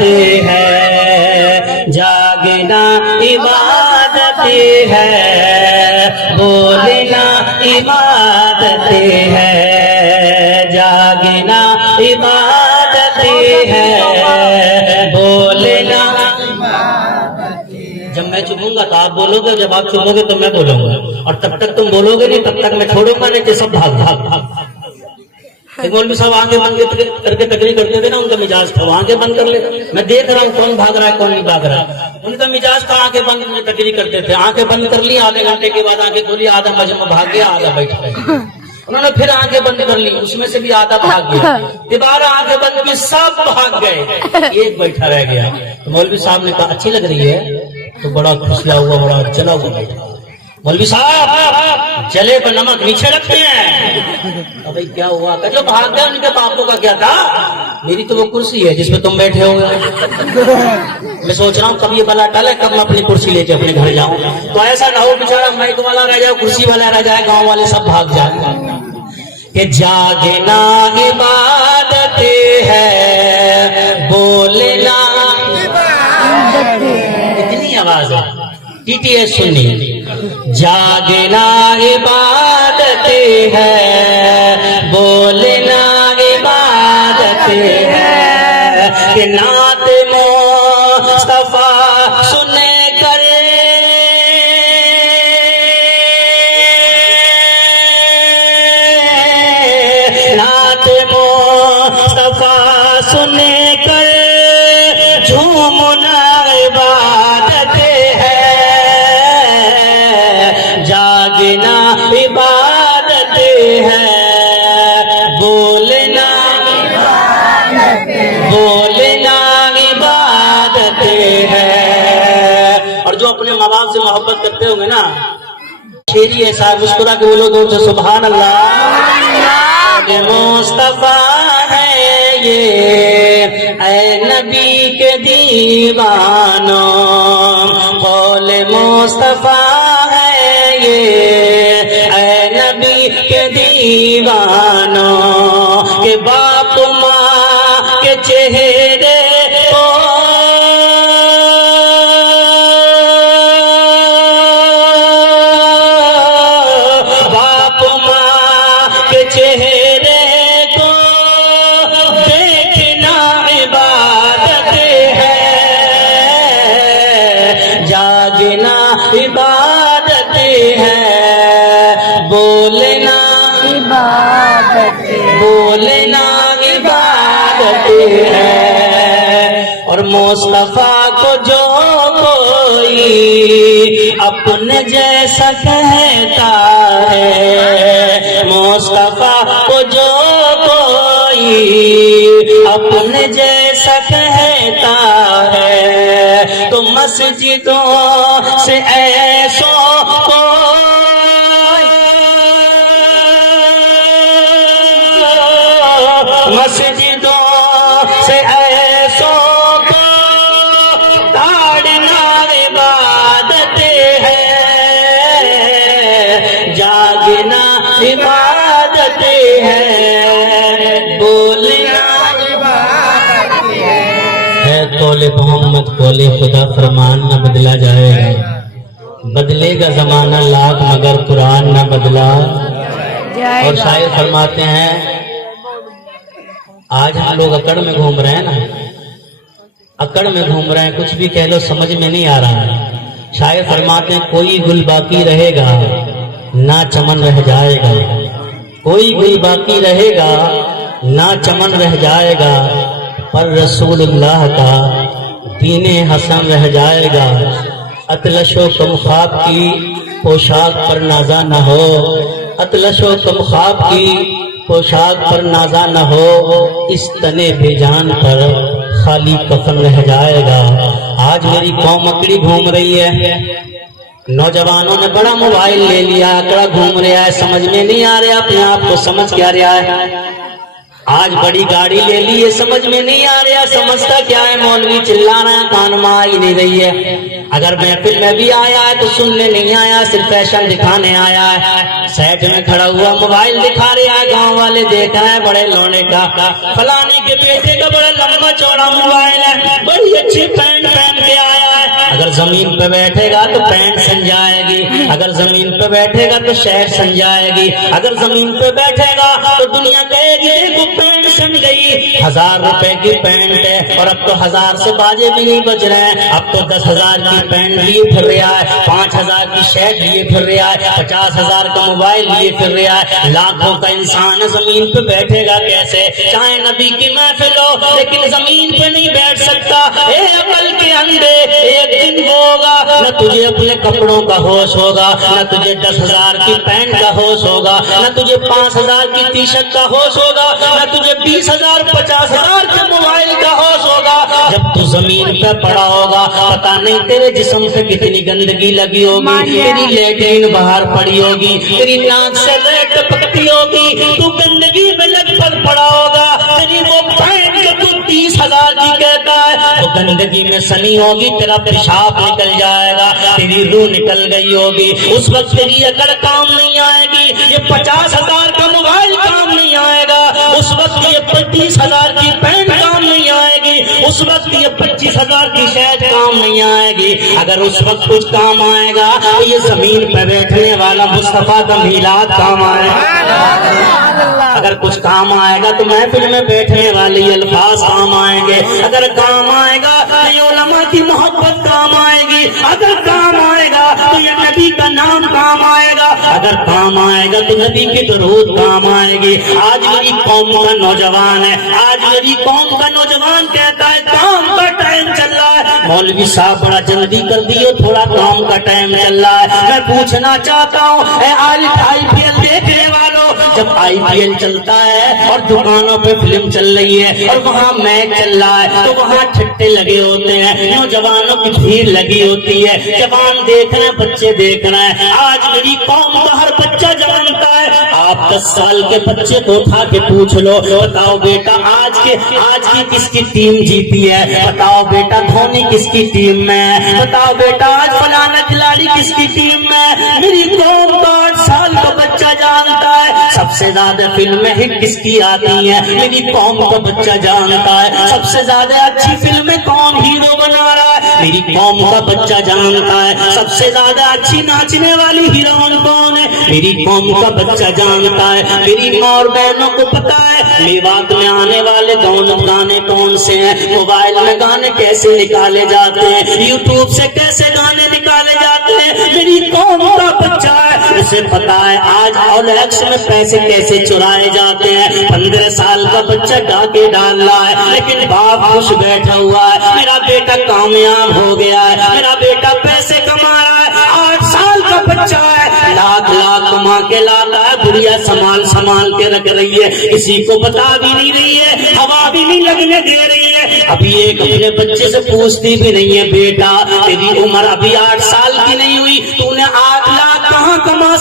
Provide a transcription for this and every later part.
ہے جاگنا عبادت ہے بولنا عبادت ہے جاگنا عبادت ہے بولنا جب میں چپوں گا تو آپ بولو گے جب آپ چپو گے تو میں بولوں گا اور تب تک تم بولو گے نہیں تب تک میں چھوڑوں گا نہیں کہ سب بھاگ بھاگ بھاگ ایک مولوی صاحب آنکھیں بند کر کے تقریر کرتے تھے نا ان کا مزاج تھا وہ آنکھیں بند کر لے میں دیکھ رہا ہوں کون بھاگ رہا ہے کون نہیں بھاگ رہا ہے ان کا مزاج تھا آنکھیں بند کر کے تقریر کرتے تھے آنکھیں بند کر لی آدھے گھنٹے کے بعد آنکھیں کھولی آدھا مجمع بھاگ گیا آدھا بیٹھ گیا انہوں نے پھر آنکھیں بند کر لی اس میں سے بھی آدھا بھاگ گیا دوبارہ آنکھیں بند کی سب بھاگ گئے ایک بیٹھا رہ گیا تو مولوی صاحب نے کہا اچھی لگ رہی ہے تو بڑا خوشیا ہوا بڑا جلا ہوا بیٹھا مولوی صاحب جلے پر نمک نیچے رکھتے ہیں ابھی کیا ہوا کہ جو بھاگ گئے ان کے باپوں کا کیا تھا میری تو وہ کرسی ہے جس پہ تم بیٹھے ہو میں سوچ رہا ہوں کب یہ بلا ٹل ہے کب میں اپنی کرسی لے کے اپنے گھر جاؤں تو ایسا نہ ہو بیچارہ مائک والا رہ جائے کرسی والا رہ جائے گاؤں والے سب بھاگ جائیں کہ جاگنا عبادت ہے بولنا اتنی آواز ہے ٹی ٹی ایس سننی جاگنا عبادت ہے بولنا عبادت ہے کہ نعت مصطفیٰ سنے کر نعت مصطفیٰ سنے کر جھومنا عبادت ہے جاگنا عبادت ہے بولنا عبادت ہے اور جو اپنے ماں باپ سے محبت کرتے ہوں گے نا شیری ایسا مسکرا کے بولو دور سے سبحان اللہ مصطفیٰ ہے یہ اے نبی کے دیوانوں قول مصطفیٰ ہے یہ اے نبی کے دیوانوں کہ باپ ماں کے چہرے کو باپ ماں کے چہرے کو دیکھنا عبادت ہے جاگنا عبادت ہے بولنا عبادت ہے اور مصطفیٰ کو جو کوئی اپنے جیسا کہتا ہے مصطفیٰ کو جو کوئی اپنے جیسا کہتا ہے تو مسجدوں سے ایسوں کو مسجدوں سے ایسوں کو تاڑنا عبادت ہے جاگنا عبادت ہے بولنا عبادت ہے قول محمد قول خدا فرمان نہ بدلا جائے گا بدلے گا زمانہ لاکھ مگر قرآن نہ بدلا اور شاعر فرماتے ہیں آج ہم لوگ اکڑ میں گھوم رہے ہیں نا اکڑ میں گھوم رہے ہیں کچھ بھی کہہ لو سمجھ میں نہیں آ رہا ہے شاعر فرماتے ہیں کوئی گل باقی رہے گا نہ چمن رہ جائے گا کوئی گل باقی رہے گا نہ چمن رہ جائے گا پر رسول اللہ کا دین حسن رہ جائے گا اطلش و کم خواب کی پوشاک پر نازا نہ ہو اطلش و کم خواب کی پوشاک پر نازا نہ ہو اس تنے بے جان پر خالی کفن رہ جائے گا آج میری قوم اکڑی گھوم رہی ہے نوجوانوں نے بڑا موبائل لے لیا اکڑا گھوم رہا ہے سمجھ میں نہیں آ رہا اپنے آپ کو سمجھ کیا رہا ہے آج بڑی گاڑی لے لی ہے، سمجھ میں نہیں آ رہا سمجھتا کیا ہے، مولوی چلا رہا ہے، کان میں آ ہی نہیں رہی ہے۔ اگر محفل میں بھی آیا ہے تو سننے نہیں آیا، صرف فیشن دکھانے آیا ہے۔ سیٹ میں کھڑا ہوا موبائل دکھا رہا ہے، گاؤں والے دیکھ رہے ہیں بڑے لونے کا، فلانے کے بیٹے کا بڑا لمبا چوڑا موبائل ہے، بڑی اچھی پینٹ پہن کے آیا ہے۔ اگر زمین پہ بیٹھے گا تو پینٹ سن جائے گی، اگر زمین پہ بیٹھے گا تو شرٹ سن جائے گی، اگر زمین پہ بیٹھے گا تو دنیا کہے گی وہ پینٹ سن گئی۔ 1000 روپے کی پینٹ ہے، اور اب تو 1000 سے باجے بھی نہیں بج رہے ہیں، اب تو 10,000 کی پینٹ لیے پھر رہا ہے، 5,000 کی شرٹ لیے پھر رہا ہے، 50,000 کا موبائل لیے پھر رہا ہے۔ لاکھوں کا انسان زمین پہ بیٹھے گا کیسے؟ چاہے نبی کی محفل ہو لیکن زمین پہ نہیں بیٹھ سکتا۔ اے عقل کے اندھے، ایک دن وہ ہوگا نہ تجھے اپنے کپڑوں کا ہوش ہوگا، نہ تجھے 10,000 کی پینٹ کا ہوش ہوگا، نہ تجھے 5,000 کی ٹی شرٹ کا ہوش ہوگا، نہ تجھے 20,000 50,000 کے موبائل کا ہوش ہوگا۔ جب تو زمین پہ پڑا ہوگا پتہ نہیں تیرے جسم سے کتنی گندگی لگی ہوگی، تیری لیٹرین باہر پڑی ہوگی، تیری ناک سے ریت پکتی ہوگی، تو گندگی میں لگ پڑ پڑا ہوگا، تیری وہ پینٹ جو تو 30,000 کی کہتا ہے وہ گندگی میں سنی ہوگی، تیرا پیشاب نکل جائے گا، تیری روح نکل گئی ہوگی، اس وقت تیری عقل کام نہیں آئے گی، یہ 50,000 کا موبائل کام نہیں آئے گا، اس وقت یہ 35,000 کی پینٹ کام نہیں آئے گی، اس وقت یہ 25,000 کی شرٹ کام نہیں آئے گی۔ اگر اس وقت کچھ کام آئے گا تو یہ زمین پہ بیٹھنے والا مصطفیٰ کا میلاد کام آئے گا، اگر کچھ کام آئے گا تو محفل میں بیٹھنے والے الفاظ کام آئیں گے، اگر کام آئے گا تو یہ علماء کی محبت کام آئے گی، اگر کام آئے گا تو یہ نبی کا نام کام آئے گا، اگر کام آئے گا تو نبی کی درود کام آئے گی۔ آج میری قوم کا نوجوان ہے، آج میری قوم کا نوجوان کہتا ہے کام کا ٹائم چل رہا ہے، مولوی صاحب بڑا جلدی کر دیو، تھوڑا کام کا ٹائم چل رہا ہے۔ میں پوچھنا چاہتا ہوں اے IPL دیکھنے والوں، جب IPL چلتا ہے اور دکانوں پہ فلم چل رہی ہے اور وہاں میچ چل رہا ہے تو وہاں ٹھٹے لگے ہوتے ہیں، نوجوانوں کی بھیڑ لگی ہوتی ہے، جوان دیکھ رہے ہیں، بچے دیکھ رہے ہیں۔ آج میری قوم کا ہر بچہ جانتا ہے، آپ 10 سال کے بچے کو اٹھا کے پوچھ لو، بتاؤ بیٹا آج کی کس کی ٹیم جیتی ہے، بتاؤ بیٹا دھونی کس کی ٹیم میں ہے، بتاؤ بیٹا آج فلانا کھلاڑی کس کی ٹیم میں ہے۔ میری قوم کا 8 سال کا بچہ جانتا ہے سب سے زیادہ فلمیں ہٹ کس کی آتی ہیں، میری قوم کا بچہ جانتا ہے سب سے زیادہ اچھی فلمیں کون ہیرو بنا رہا ہے، میری قوم کا بچہ جانتا ہے سب سے زیادہ اچھی ناچنے والی ہیروئن کون ہے، میری قوم کا بچہ جانتا ہے۔ میری ماں اور بہنوں کو پتا ہے میوات میں آنے والے گانے کون سے ہیں، موبائل میں گانے کیسے نکالے جاتے ہیں، یوٹیوب سے کیسے گانے نکالے جاتے ہیں، میری قوم کا بچہ ہے، اسے پتا ہے آج OLX میں پیسے کیسے چرائے جاتے ہیں۔ 15 سال کا بچہ ڈاکے ڈال رہا ہے لیکن باپ خوش بیٹھا ہوا ہے، میرا بیٹا کامیاب ہو گیا ہے، میرا بیٹا پیسے کما رہا ہے۔ 8 سال کا بچہ ہے، لاکھ کما کے لاتا ہے، بڑھیا سنبھال کے رکھ رہی ہے، کسی کو بتا بھی نہیں رہی ہے، ہوا بھی نہیں لگنے دے رہی ہے، ابھی ایک اپنے بچے سے پوچھتی بھی نہیں ہے بیٹا تیری عمر ابھی 8 سال کی نہیں ہوئی، تو نے 8 لاکھ کہاں کما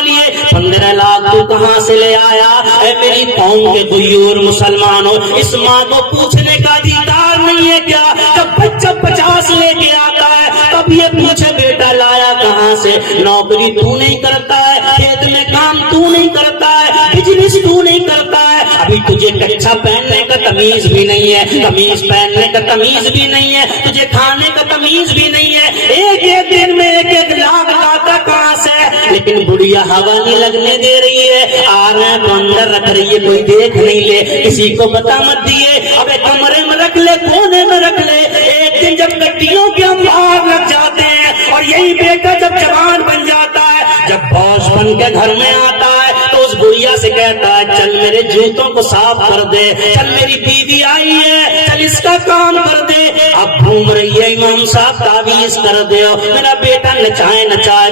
لیے، 15 لاکھ تو کہاں سے لے آیا؟ اے میری قوم کے غیور مسلمانوں، اس ماں کو پوچھنے کا ادھار نہیں ہے کیا؟ جب بچہ 50 لے کے آتا ہے تب یہ پوچھے بیٹا لایا کہاں سے؟ نوکری تو نہیں کرتا ہے، کھیت میں کام تو نہیں کرتا ہے، بزنس تو نہیں کرتا ہے، ابھی تجھے کچھا پہننے کا تمیز بھی نہیں ہے، قمیض پہننے کا تمیز بھی نہیں ہے، تجھے کھانے کا تمیز بھی نہیں ہے، ایک دن میں 1 لاکھ لاتا کہاں سے؟ لیکن بڑھیا ہوا نہیں لگنے دے رہی ہے، آرہے تو اندر رکھ رہی ہے، کوئی دیکھ نہیں لے، کسی کو بتا مت دیے، ابے کمرے میں رکھ لے، کونے میں رکھ لے، ایک دن جب گٹیوں کے انبار لگ جاتے ہیں اور یہی بیٹا جب جوان بن جاتا ہے، جب باس بن کے گھر میں آتا ہے تو اس گڑیا سے کہتا ہے چل میرے جوتوں کو صاف کر دے، چل میری بیوی آئی ہے چل اس کا کام کر دے، اب گھوم رہی ہے امام صاحب تعویذ کر دے، میرا بیٹا نچائے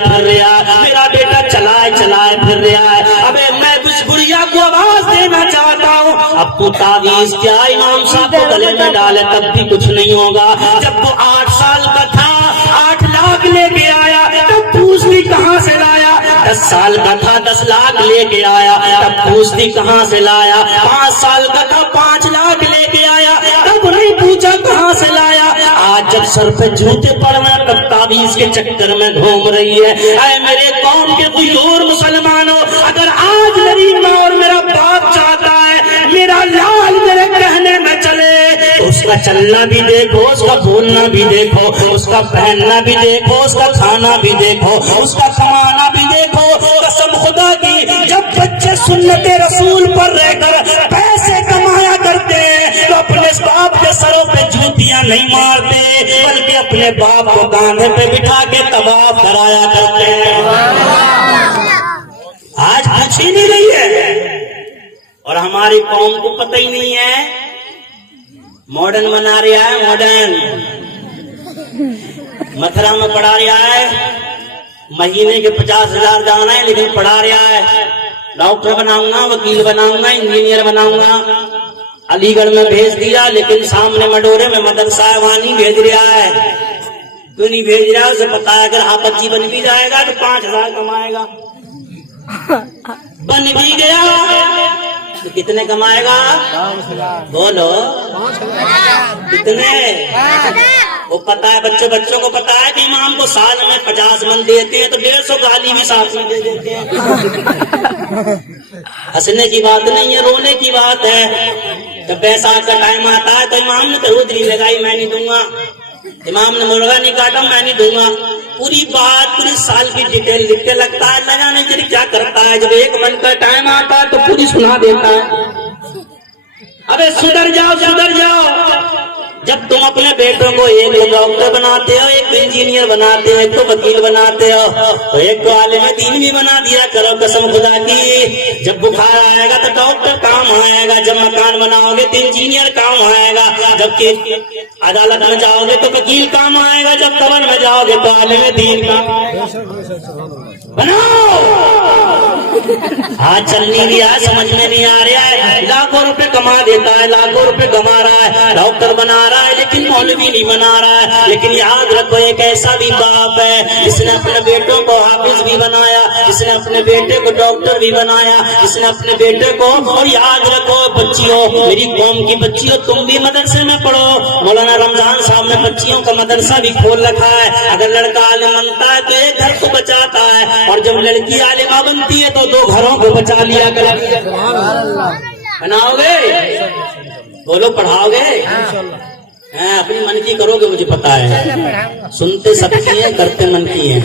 پھر رہا ہے، میرا بیٹا چلائے پھر رہا ہے، ابے میں اس گڑیا کو آواز دینا چاہتا ہوں اب تو تعویذ کیا امام صاحب کو گلے میں ڈالے تب بھی کچھ نہیں ہوگا۔ جب وہ 8 سال کا تھا 8 لاکھ لے کے آیا تب پوچھتی کہاں سے لایا، 10 سال کا تھا 10 لاکھ لے کے آیا، تب پوچھتی کہاں سے لایا؟ 5 سال کا تھا 5 لاکھ لے کے آیا، تب نہیں پوچھا کہاں سے لایا۔ آج جب سر پہ جوتے پڑ رہے تب تعویذ کے چکر میں گھوم رہی ہے۔ اے میرے قوم کے بزرگ مسلمانوں، اگر آج میری ماں اور میرا باپ چاہتا ہے میرا لال میرے کہنے میں چلے، اس کا چلنا بھی دیکھو، اس کا بولنا بھی دیکھو، اس کا پہننا بھی دیکھو، اس کا کھانا بھی دیکھو، اس کا کمانا بھی دیکھو۔ قسم خدا کی جب بچے سنت رسول پر رہ کر پیسے کمایا کرتے تو اپنے باپ کے سروں پہ جوتیاں نہیں مارتے، بلکہ اپنے باپ کو کاندھے پہ بٹھا کے طواف کرایا کرتے ہیں۔ آج پوچھی نہیں رہی ہے، اور ہماری قوم کو پتہ ہی نہیں ہے۔ ماڈرن بنا رہا ہے، ماڈرن متھرا میں پڑھا رہا ہے، مہینے کے 50,000 جانا ہے، لیکن پڑھا رہا ہے ڈاکٹر بناؤں گا، وکیل بناؤں گا، انجینئر بناؤں گا۔ علی گڑھ میں بھیج دیا، لیکن سامنے مڈورے میں مدرسہ وانی بھیج رہا ہے۔ کیوں نہیں بھیج رہا؟ اسے پتا ہے اگر آپچی بن بھی جائے گا تو 5,000 کمائے گا، بن بھی گیا تو کتنے کمائے گا؟ بولو کتنے؟ وہ پتا ہے، بچوں کو پتا ہے کہ امام کو سال میں 50 من دیتے ہیں تو 150 گالی بھی ساتھ میں دے دیتے ہیں۔ ہنسنے کی بات نہیں ہے، رونے کی بات ہے۔ جب پیسہ کا ٹائم آتا ہے تو امام نے درود نہیں لگائی، میں نہیں دوں گا، امام نے مرغا نہیں کاٹا، میں نہیں دوں گا، پوری بات پوری سال کی ڈیٹیل لکھ کے لگتا ہے، نہ جانے پھر کیا کرتا ہے۔ جب 1 من کا ٹائم آتا ہے تو پوری سنا دیتا ہے۔ ابے سدھر جاؤ سدھر جاؤ۔ جب تم اپنے بیٹوں کو ایک ڈاکٹر بناتے ہو، ایک انجینئر بناتے ہو، ایک کو وکیل بناتے ہو، تو ایک کو عالم دین بھی بنا دیا کرو۔ قسم خدا کی جب بخار آئے گا تو ڈاکٹر کام آئے گا، جب مکان بناؤ گے تو انجینئر کام آئے گا، جبکہ عدالت میں جاؤ گے تو وکیل کام آئے گا، جب قبر میں جاؤ گے تو عالم دین کام آئے گا۔ بناؤ۔ آج چل نہیں رہا، سمجھ میں نہیں آ رہا ہے۔ لاکھوں روپے کما دیتا ہے، لاکھوں روپے کما رہا ہے، ڈاکٹر بنا رہا ہے، لیکن مولوی نہیں بنا رہا ہے۔ لیکن یاد رکھو ایک ایسا بھی باپ ہے جس نے اپنے بیٹوں کو حافظ بھی بنایا، جس نے اپنے بیٹے کو ڈاکٹر بھی بنایا، جس نے اپنے بیٹے کو۔ اور یاد رکھو بچیوں، میری قوم کی بچیوں، تم بھی مدرسے میں پڑھو۔ مولانا رمضان صاحب نے بچیوں کا مدرسہ بھی کھول رکھا ہے۔ اگر لڑکا عالم بنتا ہے تو ایک گھر کو بچاتا ہے، اور جب لڑکی عالمہ بنتی ہے تو 2 گھروں کو بچا لیا کرتی ہے۔ بناؤ گے؟ بولو پڑھاؤ گے؟ اپنی من کی کرو گے، مجھے پتا ہے، سنتے سب کی ہیں، کرتے من کی ہیں۔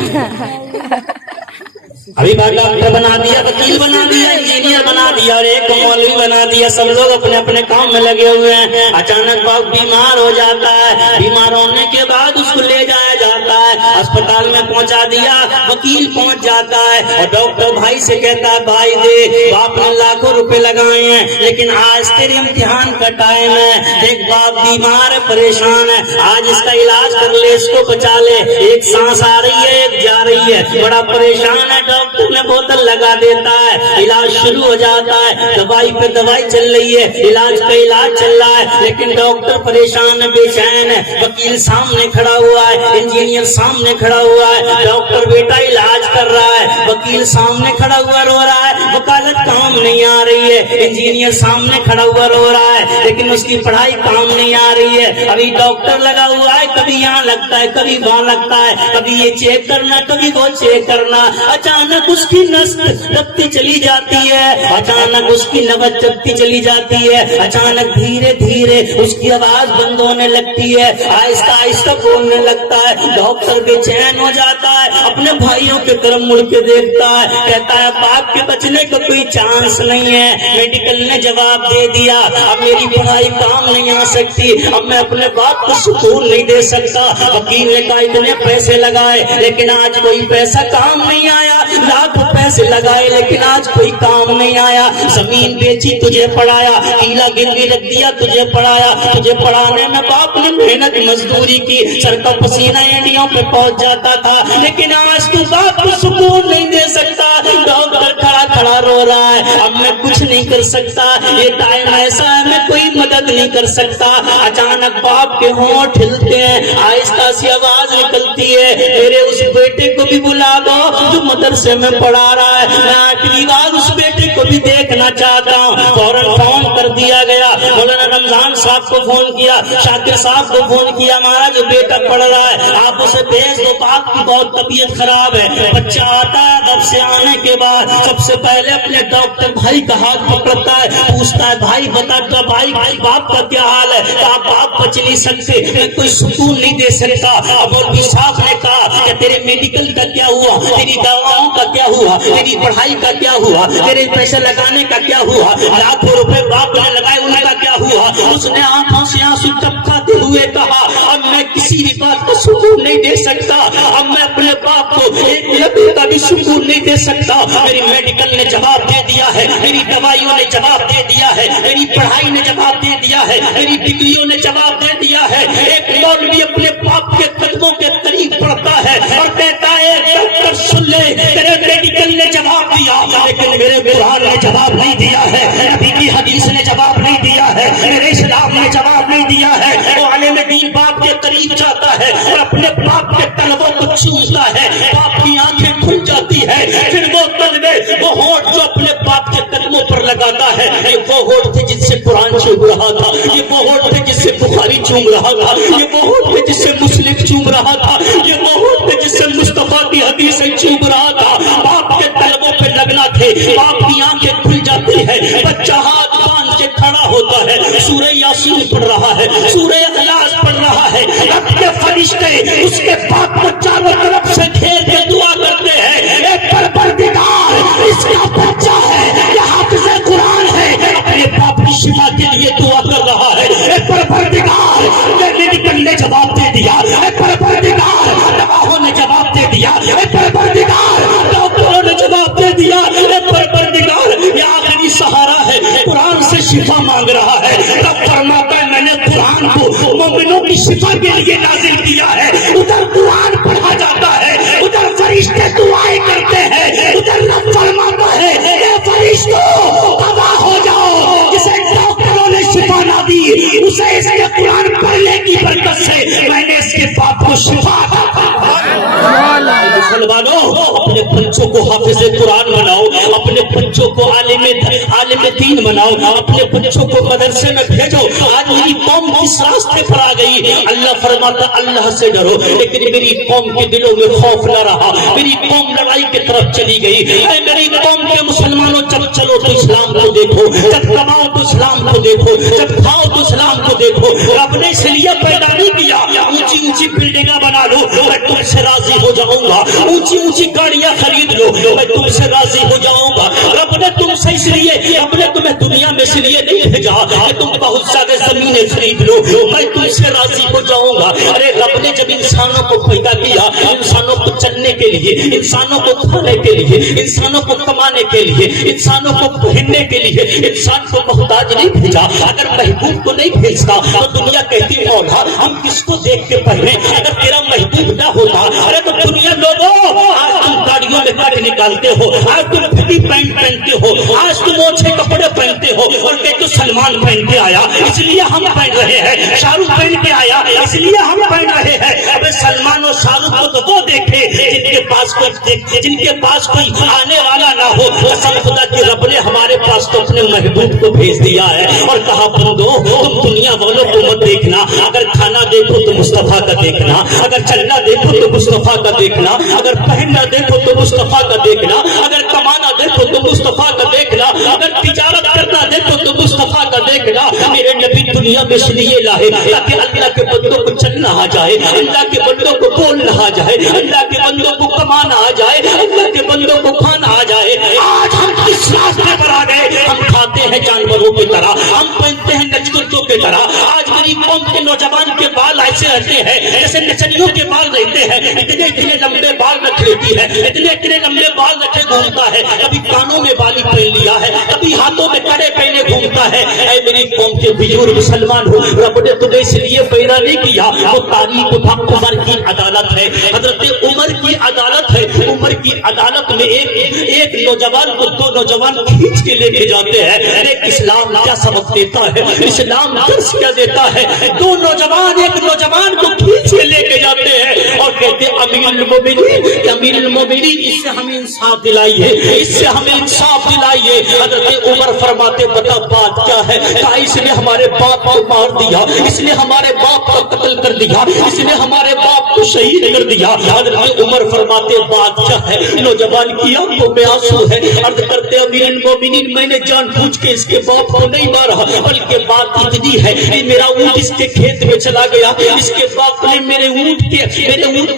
ابھی بات ڈاکٹر بنا دیا، وکیل بنا دیا، انجینئر بنا دیا، اور ایک کو مولوی بنا دیا۔ سب لوگ اپنے اپنے کام میں لگے ہوئے ہیں۔ اچانک باپ بیمار ہو جاتا ہے، بیمار ہونے کے بعد اس کو لے جایا جاتا ہے، اسپتال میں پہنچا دیا، وکیل پہنچ جاتا ہے اور ڈاکٹر بھائی سے کہتا ہے بھائی دے، باپ نے لاکھوں روپے لگائے ہیں، لیکن آج تیرے امتحان کا ٹائم ہے، ایک باپ بیمار ہے، پریشان ہے، آج اس کا علاج کر لے، اس کو بچا لے، ایک سانس آ رہی ہے، ایک جا رہی ہے، بڑا پریشان ہے۔ ڈاکٹر نے بوتل لگا دیتا ہے، علاج شروع ہو جاتا ہے، دوائی پہ دوائی چل رہی ہے، علاج پہ علاج چل رہا ہے، لیکن ڈاکٹر پریشان ہے، بے چین ہے، وکیل سامنے کھڑا ہوا ہے، انجینئر سامنے کھڑا ہوا ہے، ڈاکٹر بیٹا علاج کر رہا ہے، وکیل سامنے کھڑا ہوا رو رہا ہے، وکالت کام نہیں آ رہی ہے، انجینئر سامنے کھڑا ہوا رو رہا ہے، لیکن اس کی پڑھائی کام نہیں آ رہی ہے۔ ابھی ڈاکٹر لگا ہوا ہے، کبھی یہاں لگتا ہے، کبھی وہاں لگتا ہے، کبھی یہ چیک کرنا، کبھی وہ چیک کرنا۔ اچانک اس کی نس دبتی چلی جاتی ہے، اچانک اس کی نبض چلتی چلی جاتی ہے، اچانک دھیرے دھیرے اس کی آواز بند ہونے لگتی ہے، آہستہ آہستہ بولنے لگتا ہے۔ ڈاکٹر بے چین ہو جاتا ہے، اپنے بھائیوں کے طرف مڑ کے دیکھتا ہے، کہتا ہے باپ کے بچنے کا کوئی چانس نہیں ہے۔ میڈیکل نے جواب دے دیا اب میری پڑھائی کام نہیں آ سکتی، اب میں اپنے باپ کو سکون نہیں دے سکتا۔ وکیل نے کہا اتنے پیسے لگائے لیکن آج کوئی پیسہ کام نہیں آیا، لاکھ پیسے لگائے لیکن آج کوئی کام نہیں آیا۔ زمین بیچی تجھے پڑھایا، قلعہ گروی رکھ دیا تجھے پڑھایا، تجھے پڑھانے میں باپ نے محنت مزدوری کی، سر کا پسینہ सीढ़ियों पे पहुंच जाता था, लेकिन आज तू बाप को सुकून नहीं दे सकता। डॉक्टर खड़ा खड़ा रो रहा है, अब मैं कुछ नहीं कर सकता, ये टाइम ऐसा है मैं कोई मदद नहीं कर सकता। अचानक बाप के होंठ हिलते हैं, आहिस्ता सी आवाज निकलती है, मेरे उस बेटे को भी बुला दो जो मदरसे में पढ़ा रहा है, मैं 8वीं बार उस बेटे को भी देखना चाहता हूँ। फौरन फोन कर दिया गया, मौलाना रमजान साहब को फोन किया, शाकिर साहब को फोन किया, महाराज जो बेटा पढ़ रहा है आप उसे भेज दो, बाप की बहुत तबीयत खराब है। बच्चा आता है, घर से आने के बाद सबसे पहले अपने डॉक्टर भाई का हाथ पकड़ता है, पूछता है भाई बता तो भाई बाप का क्या हाल है? तो आप बाप बच नहीं सकते, मैं कोई सुकून नहीं दे सकता। अब मौलवी साहब ने कहा कि तेरे मेडिकल का क्या हुआ, तेरी दवाओं का क्या हुआ, तेरी पढ़ाई का क्या हुआ, तेरे पैसे लगाने का क्या हुआ, लाखों रुपए बाप ने लगाए उनका क्या हुआ? उसने आंखों से आंसू टपकाते हुए कहा अब मैं किसी भी बात को सुकून नहीं दे सकता, अब मैं अपने बाप को एक मिनट का भी सुकून नहीं दे सकता। मेरी मेडिकल ने जवाब दे दिया है, मेरी दवाइयों ने जवाब दे दिया है, मेरी पढ़ाई ने जवाब दे दिया है, मेरी डिग्रियों ने जवाब दे दिया है। एक मौलवी अपने बाप के कदमों के करीब पड़ता है और कहता है डॉक्टर सुन ले, तेरे मेडिकल ने जवाब दिया लेकिन मेरे कुरान ने जवाब नहीं दिया है, नबी की हदीस ने जवाब नहीं दिया है, मेरे इस्लाम ने जवाब नहीं दिया है। वो आलिम दीन बाप के करीब जाता है और अपने बाप के तलबों को छूता है, बाप की आंखें खुल जाती है, फिर वो तलबे वो होंठ जो अपने बाप के कदमों पर लगाता है, ये वो होंठ थे जिससे कुरान चूम रहा था, ये वो होंठ थे जिससे बुखारी चूम रहा था, ये वो होंठ थे जिससे मुस्लिम चूम रहा था, ये वो होंठ थे जिससे मुस्तफा की हदीस चूम रहा था। बाप के तलबों पे लगना थे, बाप की आंखें खुल जाती है, बच्चा हाथ बांध के खड़ा होता है, सूरह यासीन पढ़ रहा है, सूरह इखलास पढ़ रहा है, अपने फरिश्ते उसके बाप को चारों तरफ से घेर के दुआ करते हैं, एक परवरदिगार इसका बच्चा है, ये हाफिज़ कुरान है, अपने बाप की शिफा के लिए दुआ कर रहा है। एक परवरदिगार मेडिकल ने जवाब दे दिया, एक परवरदिगार दवाओं ने जवाब दे दिया, एक परवरदिगार डॉक्टरों ने जवाब दे दिया, एक परवरदिगार ये आखिरी सहारा है, कुरान से शिफा मांग रहा है। तब फरमाता है मैंने कुरान को मोमिनों की शिफा के लिए नाजिल किया है। उधर कुरान पढ़ा जाता है, उधर फरिश्ते दुआएं करते हैं, उधर रब फरमाता है ये फरिश्तों तबाह हो जाओ, जिसे डॉक्टरों ने शिफा ना दी उसे इसके कुरान पढ़ने की बरकत से मैंने इसके बाप को शिफा मुसलमानों अपने बच्चों को हाफिज़ कुरान बनाओ, अपने बच्चों को आलिम दीन बनाओ, अपने बच्चों को मदरसे में भेजो। आज मेरी कौम किस रास्ते पर आ गई? अल्लाह फरमाता अल्लाह से डरो, लेकिन मेरी कौम के दिलों में खौफ न रहा, मेरी कौम लड़ाई की तरफ चली गई। मेरी कौम के मुसलमानों जब चलो तो इस्लाम को देखो, जब कमाओ तो इस्लाम को देखो, जब खाओ तो इस्लाम को देखो। रब ने इसलिए पैदा नहीं किया ऊंची ऊंची बिल्डिंग बना लो मैं तुमसे राजी हो जाऊंगा, ऊंची ऊंची गाड़ियां खरीद लो मैं तुमसे राजी हो जाऊंगा। रब ने तुमसे इसलिए हमने तुम्हें दुनिया में इसलिए नहीं भेजा कि तुम बहुत सारे जमीनें खरीद लो मैं तुमसे राजी हो जाऊंगा। अरे रब ने जब इंसानों को पैदा किया, इंसानों को चलने के लिए, इंसानों को खाने के लिए, इंसानों को कमाने के लिए, इंसानों को पहनने के लिए, इंसान को मोहताज नहीं भेजा। अगर महबूब को नहीं भेजता तो दुनिया कहती मौला हम किसको देख के पहने? अगर तेरा महबूब ना होता, अरे तो दुनिया लोगों आज तुम गाड़ियों में कट निकालते हो, आज तुम फिटी पैंट पहनते हो, आज तुम ओछे कपड़े पहनते हो और कहते सलमान पहन के आया इसलिए हम पहन रहे हैं, शाहरुख पहन के आया इसलिए हम पहन रहे हैं। अबे सलमान और शाहरुख को तो वो देखे जिनके पास कोई आने वाला ना हो। कसम खुदा की रब ने हमारे पास तो अपने महबूब को भेज दिया है और कहा बंदो तुम दुनिया वालों को मत देखना, अगर खाना देखो तो मुस्तफा का देखना, अगर चलना देखो तो मुस्तफा का देखना, अगर पहनना देखो तो मुस्तफा का देखना, अगर कमाना देखो तो मुस्तफा का देखना, अगर तिजारत करना देखो तो मुस्तफा का देखना। मेरे नबी दुनिया में इसलिए लाए ताकि अल्लाह के बंदों को चलना आ जाए, अल्लाह के बंदों को बोलना आ जाए, अल्लाह के बंदों को कमाना आ जाए, अल्लाह के बंदों को खाना आ जाए। आज हम किस रास्ते पर आ गए? हम खाते हैं जानवरों की तरह, हम पहनते हैं नचकुर जो की तरह आज मेरी कौम के नौजवान के बाल ऐसे रहते हैं जैसे नचनियों के बाल रहते हैं, इतने इतने लंबे बाल रख लेती है, इतने इतने लंबे बाल रखे घूमता है, कभी कानों में बाली पहन लिया है, कभी हाथों में कड़े पहने घूमता है। ऐ मेरी कौम के बुजुर्ग मुसलमान हो, रब ने तुम्हें इसलिए पैदा नहीं किया, वो तारीख उमर की अदालत है, हजरत उमर की अदालत है। उमर की अदालत में एक नौजवान को दो नौजवान खींच के लेके जाते हैं। अरे इस्लाम क्या सबक देता है, इस्लाम दर्श क्या देता है। दो नौजवान एक नौजवान को खींच के लेके जाते हैं और कहते हैं अमीरुल मोमिनीन इससे हमें इंसाफ दिलाइए, इससे हमें इंसाफ दिलाइए। हजरत उमर फरमाते बता बात क्या है। कहा इसने हमारे बाप को मार दिया, इसने हमारे बाप को कत्ल कर दिया, इसने हमारे बाप को शहीद कर दिया। हजरत उमर फरमाते बात क्या है। नौजवान की आंखों में आंसू है, अर्ज करते अमीरुल मोमिनीन मैंने जानबूझ के इसके बाप को नहीं मारा, बल्कि बात इतनी है कि मेरा ऊंट इसके खेत में चला गया, इसके बाप ने मेरे ऊंट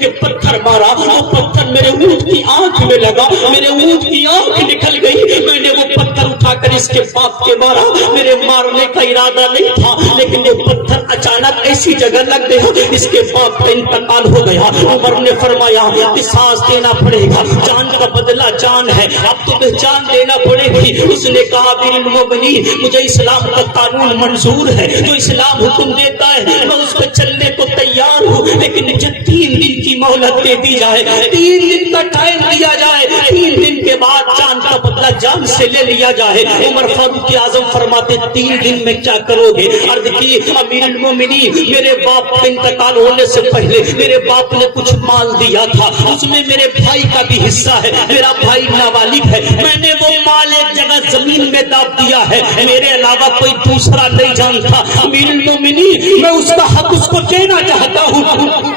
के पत्थर मारा, वो पत्थर मेरे ऊंट की आंख में लगा, मेरे ऊंट की आंख निकल गई, मैंने वो पत्थर उठाकर इसके बाप के मारा। मेरे मारने का इरादा नहीं था, लेकिन वो पत्थर अचानक ऐसी जगह लग गया, इसके बाप का इंतकाल हो गया। उमर ने फरमाया कि सांस देना पड़ेगा, जान का बदला जान है, अब तुम्हें जान देना पड़ेगी। उसने कहा अमीरुल मोमिनीन मुझे इस्लाम का कानून मंजूर है, जो इस्लाम हुक्म देता है मैं उस पर चलने को तैयार हूँ, लेकिन मुझे 3 दिन की मोहलत दे दी जाए, 3 दिन का टाइम दिया जाए, 3 दिन के बाद जान का बदला जान से ले लिया जाए। उमर फारूक आजम फरमाते 3 दिन में क्या करोगे। अर्ज की अमीरुल मोमिनीन मेरे बाप का इंतकाल होने से पहले मेरे बाप ने कुछ माल दिया था, उसमें मेरे भाई का भी हिस्सा है, मेरा भाई नाबालिग है, मैंने वो माल एक जगह जमीन में दाब दिया है, मेरे अलावा कोई दूसरा नहीं जानता। अमीरुल मोमिनीन मैं उसका हक उसको देना चाहता हूँ,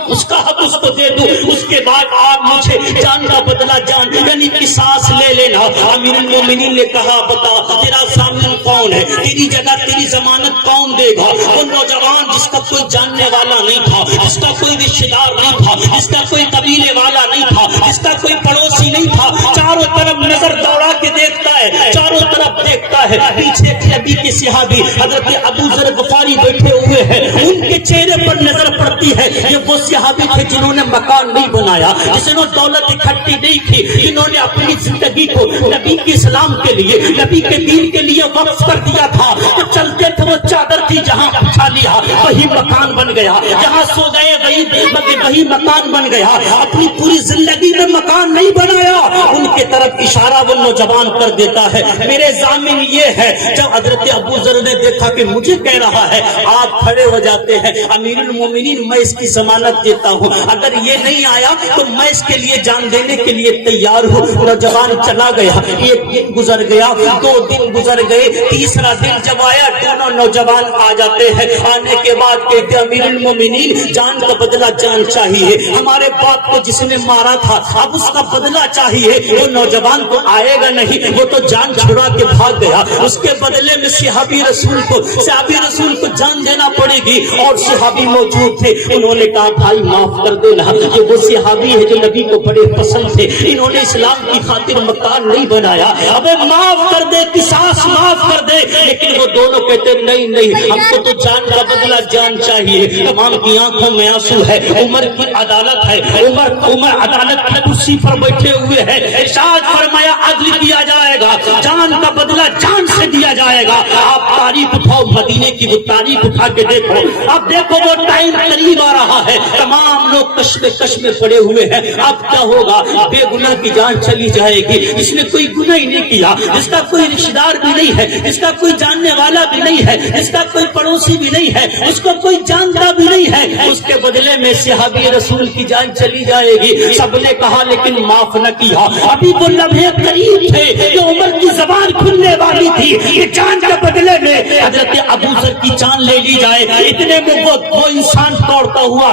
उसका हक उसको दे दूं, उसके बाद आप मुझे जान का बदला जान यानी कि सांस ले लेना। अमीरुल मोमिनीन ने कहा बता तेरा सामने कौन है, तेरी जगह तेरी जमानत कौन देगा। वो नौजवान जिसका कोई जानने वाला नहीं था, जिसका कोई रिश्तेदार नहीं था, जिसका कोई कबीले वाला नहीं था, जिसका कोई पड़ोसी नहीं था, चारों तरफ नजर दौड़ा के देखता है, चारों तरफ देखता है, पीछे नबी के सहाबी हजरत अबू जर गफारी बैठे हुए हैं, उनके चेहरे पर नजर पड़ती है ये वो सहाबी थे जिन्होंने मकान नहीं बनाया, जिन्होंने दौलत इकट्ठी नहीं की, जिन्होंने अपनी जिंदगी को नबी के इस्लाम के लिए नबी के दीन के लिए वक्फ कर दिया था। तो चलते थे वो चादर थी जहाँ बिछा लिया वही मकान बन गया, जहाँ सो गए वही मकान बन गया, अपनी पूरी जिंदगी में मकान नहीं बनाया। उनके तरफ इशारा वो नौजवान कर देता है। मेरे जामिन ये है जब हजरत अबू जर ने देखा कि मुझे कह रहा है, आप खड़े हो जाते हैं अमीरुल मोमिनीन मैं इसकी जमानत देता हूँ, अगर ये नहीं आया तो मैं इसके लिए जान देने के लिए तैयार हूँ। नौजवान चला गया, 1 दिन गुजर गया, 2 दिन गुजर गए, तीसरा दिन जब आया दोनों नौजवान आ जाते हैं। आने के बाद कहते अमीरुल मोमिनीन जान का बदला जान चाहिए, हमारे बाप को जिसने मारा था अब उसका बदला चाहिए। वो नौजवान तो आएगा नहीं, वो तो जान छुड़ा के भाग गया, उसके बदले में सहाबी रसूल को जान देना पड़ेगी। और सहाबी मौजूद थे, उन्होंने कहा भाई माफ कर देना, ये वो सहाबी है जो नबी को बड़े पसंद थे, इन्होंने इस्लाम की खातिर मकान नहीं बनाया, अबे माफ कर दे, किसास माफ कर दे। लेकिन वो दोनों कहते नहीं हमको तो जान का बदला जान चाहिए। तमाम की आंखों में आंसू है, उमर की अदालत है, उमर अदालत की कुर्सी पर बैठे हुए हैं, इरशाद फरमाया अदल किया जाएगा, जान का बदला जान से दिया जाएगा। आप तारीख उठाओ, मदीने की वो तारीख उठा के देखो, अब देखो वो टाइम करीब आ रहा है, तमाम लोग कश में पड़े हुए हैं। अब क्या होगा, बेगुनाह की जान चली जाएगी, जिसने कोई गुनाह ही नहीं किया, जिसका कोई रिश्तेदार भी नहीं है, जिसका कोई जानने वाला भी नहीं है, जिसका कोई पड़ोसी भी नहीं है, उसको कोई जानता भी नहीं है, उसके बदले में सहाबी रसूल की जान चली जाएगी। सबने कहा लेकिन माफ न किया। अभी वो लम्हे करीब थे कि उमर की जबान खुलने वाली थी कि जान के बदले में हजरत अबू जर की जान ले ली जाए। इतने में वो इंसान दौड़ता हुआ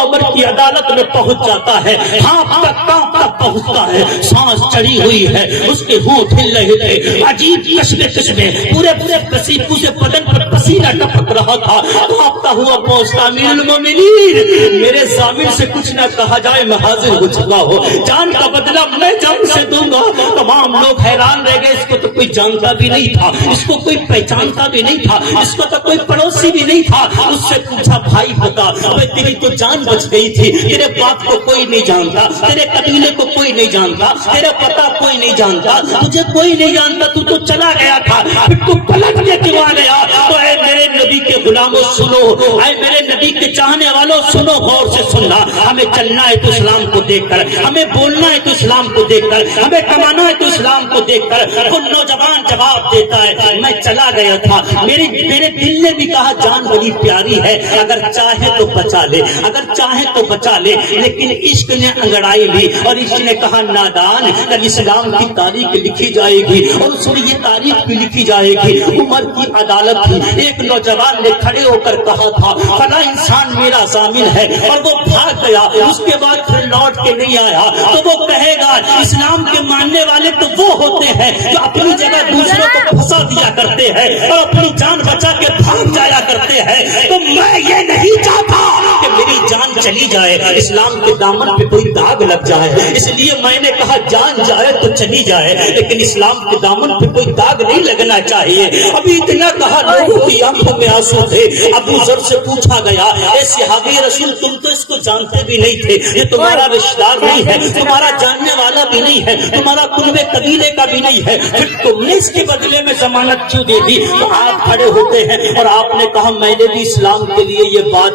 उमर की अदालत में पहुंच जाता है, कांपता पहुंचता है, सांस चढ़ी हुई है, उसके होंठ हिल रहे थे, अजीब कश्मे पूरे पसीने से बदन पर पसीना टपक रहा था। कांपता हुआ पहुंचता, अमीरुल मोमिनीन मेरे ज़ामिर से कुछ ना कहा जाए, मैं हाजिर हो चुका हो, जान का बदला मैं जान से दूंगा। तमाम लोग हैरान रह गए, इसको तो कोई जानता भी नहीं था, इसको कोई पहचानता भी नहीं था, इसको तो कोई पड़ोसी भी नहीं था। उससे पूछा, भाई बता, तेरी तो जान बच गई थी, तेरे बाप को कोई नहीं जानता, तेरे कबीले को कोई नहीं जानता, तेरा पता कोई नहीं जानता, तुझे कोई नहीं जानता, तू तो चला गया था, फिर तू पलट के क्यों आ गया? तो ऐ मेरे नबी के गुलामों सुनो, ऐ मेरे नबी के चाहने वालों सुनो, गौर से सुनना। हमें चलना है तो इस्लाम को देखकर, हमें बोलना है तो इस्लाम को देखकर, हमें कमाना है तो इस्लाम को देखकर। वो नौजवान जवाब देता है, मैं चला गया था, मेरे दिल ने भी कहा जान बड़ी प्यारी है, अगर चाहे तो बचा ले, अगर चाहे तो बचा ले, लेकिन इश्क ने अंगड़ाई ली और इश्क ने कहा नादान, कल इस्लाम की तारीख लिखी जाएगी और उसमें ये तारीख भी लिखी जाएगी। उमर की अदालत थी, एक नौजवान ने खड़े होकर कहा था फला इंसान मेरा जामिन है, और वो भाग गया, उसके बाद फिर लौट के नहीं आया, तो वो कहेगा इस्लाम के मानने वाले तो वो होते हैं जो अपनी जगह दूसरों को फंसा दिया करते हैं और अपनी जान बचा के भाग जाया करते हैं। तो मैं ये नहीं चाहता कि मेरी जान चली जाए, इस्लाम के दामन पे कोई दाग लग जाए, इसलिए मैंने कहा जान जाए तो चली जाए, लेकिन इस्लाम के दामन पे कोई दाग नहीं लगना चाहिए। अभी इतना कहा, लोगों की आंखों में आंसू थे। अबू जर से पूछा गया, ए सहाबी रसूल, तुम तो इसको जानते भी नहीं थे, ये तुम्हारा रिश्तेदार नहीं है, तुम्हारा जानने वाला भी नहीं है, तुम्हारा कुनबे कबीले का भी नहीं है, फिर तुमने इसके बदले में जमानत क्यों दे दी? तो आप खड़े होते हैं और आपने कहा मैंने भी इस्लाम के लिए ये बात,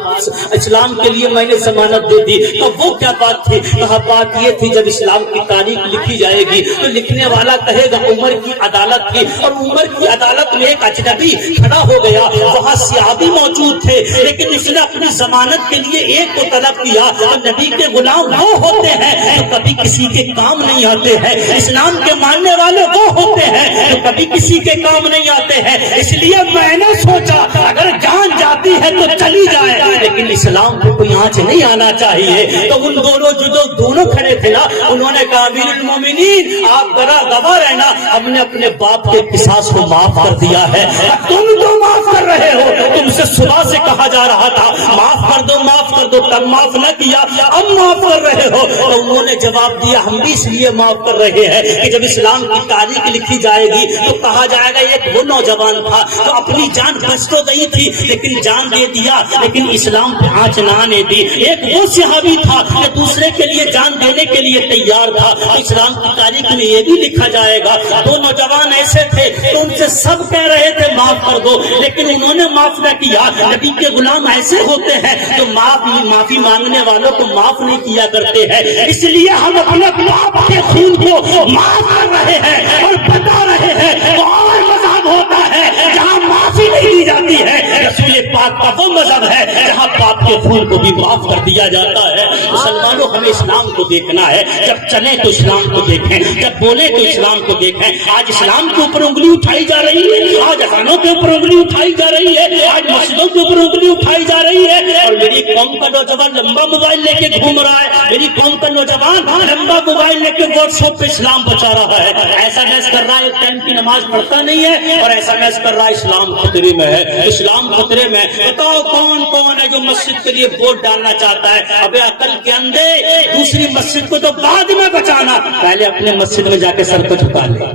इस्लाम के लिए मैंने जमानत दे दी। तो वो क्या बात थी? कहा बात ये थी, जब इस्लाम की तारीख लिखी जाएगी तो लिखने वाला कहेगा उमर की अदालत थी, और उमर की अदालत में एक अजनबी खड़ा हो गया, वहाँ सहाबी मौजूद थे, लेकिन उसने अपनी जमानत के लिए एक को तलब किया। तो नबी के गुलाम वो होते हैं जो कभी किसी के काम नहीं आते हैं, इस्लाम के मानने वाले वो होते हैं जो कभी किसी के काम नहीं आते हैं। इसलिए मैंने सोचा अगर जान जाती है तो चली जाए, लेकिन इस्लाम को कोई आंच नहीं आना चाहिए। तो उन दोनों जो दोनों खड़े थे ना, उन्होंने कहा अमीरुल मोमिनीन आप बड़ा गवाह रहना, हमने अपने बाप के किसास को माफ कर दिया है, तुम तो माफ कर रहे हो, तुमसे सुबह से कहा जा रहा था माफ कर दो माफ कर दो, तब माफ न किया, अब माफ कर रहे हो। तो उन्होंने जवाब दिया हम भी इसलिए माफ कर रहे हैं कि जब इस्लाम की तारीख लिखी जाएगी तो कहा जाएगा एक वो नौजवान था तो अपनी जान बच तो गई थी लेकिन जान दे दिया, लेकिन इस्लाम पे आंच ना आने दी। एक वो सहाबी था जो दूसरे के लिए जान देने के लिए तैयार था, तो इस्लाम की तारीख में ये भी लिखा जाएगा। दो नौजवान ऐसे थे तो उनसे सब कह रहे थे माफ कर दो, लेकिन उन्होंने माफ न किया। नबी के गुलाम ऐसे होते हैं जो माफी मांगने वालों को माफ नहीं किया करते हैं, इसलिए हम अपने बाप के खून को माफ कर रहे हैं और बता रहे हैं। और मजहब होता है जहाँ माफी नहीं दी जाती है, रसूल पाक का वो मजहब है जहाँ बाप के खून को भी माफ कर दिया जाता है। मुसलमानों हमें इस्लाम को देखना है, जब चले तो इस्लाम को देखें, जब बोले तो इस्लाम को देखें। आज इस्लाम के ऊपर उंगली उठाई जा रही है, आज अजानों के ऊपर उंगली उठाई जा रही है, आज मस्जिदों के ऊपर उंगली उठाई जा रही है, और मेरी कौम का नौजवान लंबा मोबाइल लेके घूम रहा है, मेरी कौम का नौजवान लंबा मोबाइल लेके व्हाट्सएप पे इस्लाम बचा रहा है, ऐसा मैस कर रहा है, टाइम की नमाज पढ़ता नहीं है और ऐसा मैस कर रहा है इस्लाम खतरे में है, इस्लाम खतरे में। बताओ कौन कौन है जो मस्जिद के लिए वोट डालना चाहता है? अबे अकल के अंधे, दूसरी मस्जिद को तो बाद में बचाना, पहले अपने मस्जिद में जाके सर को झुका ले।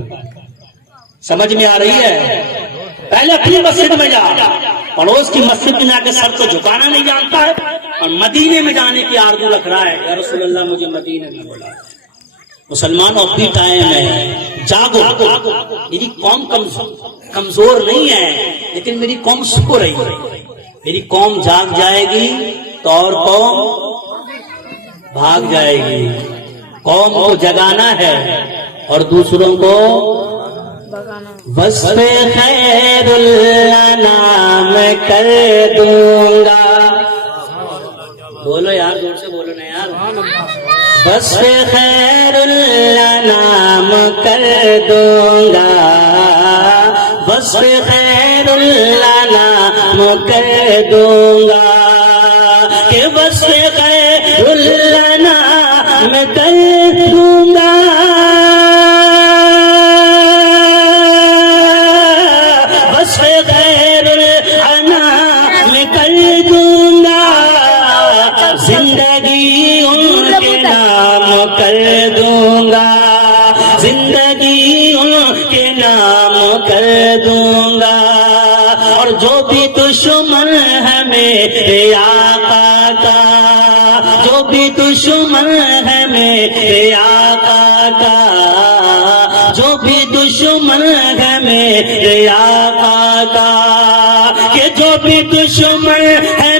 समझ में आ रही है? पहले अपनी मस्जिद में जा, पड़ोस की मस्जिद में जाके सर को झुकाना नहीं जानता है और मदीने में जाने की आरज़ू रख रहा है, या रसूल अल्लाह मुझे मदीने में बोला। मुसलमान अपनी टाइम है, जागो। मेरी कौम कमजोर नहीं है, लेकिन मेरी कौम सो रही है। मेरी कौम जाग जाएगी तो और कौम भाग जाएगी। कौम को जगाना है और दूसरों को वस्फ़े खैरुल्लाह नाम कर दूंगा। बोलो यार, जोर से बोलो ना यार। वस्फ़े खैरुल्लाह नाम कर दूंगा, वस्फ़े खैरुल्लाह नाम कर दूंगा, कि वस्फ़े खैरुल्लाह नाम कर दूंगा, वस्फ़े کر دوں گا، زندگی ان کے نام کر دوں گا، اور جو بھی دشمن ہے میرے آقا کا، جو بھی دشمن ہے میرے آقا کا، جو بھی دشمن ہے میرے آقا کا، کہ جو بھی دشمن ہے